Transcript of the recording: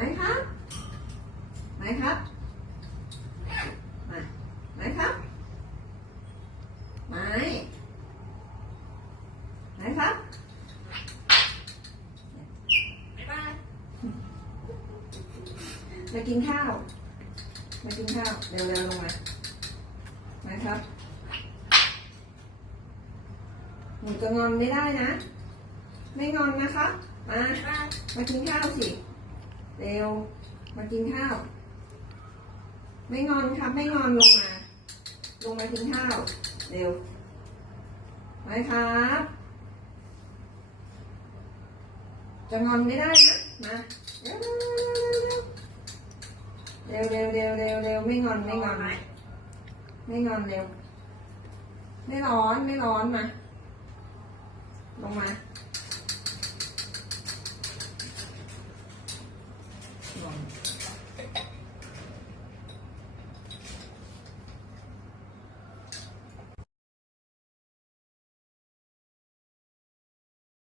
ครับไหมครับมาไหมครับไหมครับมากินข้าวมากินข้าวเร็วๆลงมาครับหนูจะงอนไม่ได้นะไม่งอนนะคะมากินข้าวสิเร็วมากินข้าวไม่งอนครับไม่งอนลงมากินข้าวเร็วไหมครับจะงอนไม่ได้นะมาเร็วไม่งอนเร็วไม่ร้อนมาลงมา